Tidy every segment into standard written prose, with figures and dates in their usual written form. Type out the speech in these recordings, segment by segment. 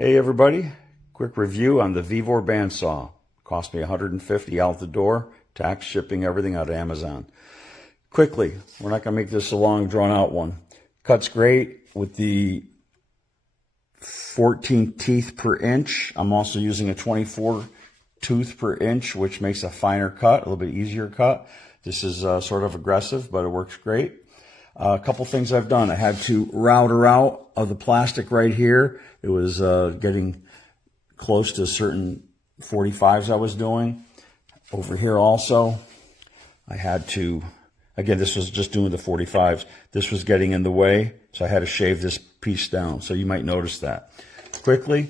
Hey everybody, quick review on the VEVOR bandsaw. Cost me $150 out the door, tax, shipping, everything out of Amazon. Quickly, we're not going to make this a long drawn out one. Cuts great with the 14 teeth per inch. I'm also using a 24 tooth per inch, which makes a finer cut, a little bit easier cut. This is sort of aggressive, but it works great. A couple things I've done. I had to router out of the plastic right here. It was getting close to certain 45s I was doing. Over here also, I had to, again, this was just doing the 45s. This was getting in the way, so I had to shave this piece down. So you might notice that. Quickly,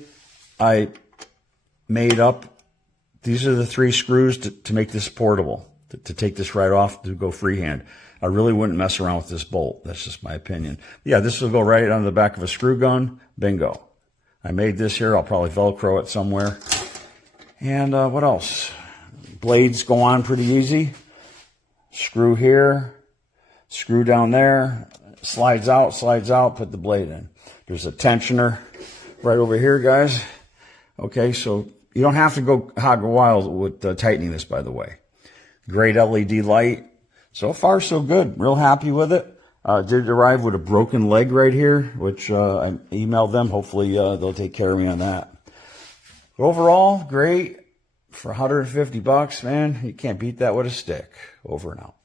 I made up, these are the 3 screws to make this portable, to take this right off, to go freehand. I really wouldn't mess around with this bolt. That's just my opinion. Yeah, this will go right on the back of a screw gun. Bingo. I made this here. I'll probably Velcro it somewhere. And what else? Blades go on pretty easy. Screw here. Screw down there. Slides out, put the blade in. There's a tensioner right over here, guys. Okay, so you don't have to go hog wild with tightening this, by the way. Great LED light. So far, so good. Real happy with it. Did arrive with a broken leg right here, which I emailed them. Hopefully, they'll take care of me on that. Overall, great. For $150, man, you can't beat that with a stick. Over and out.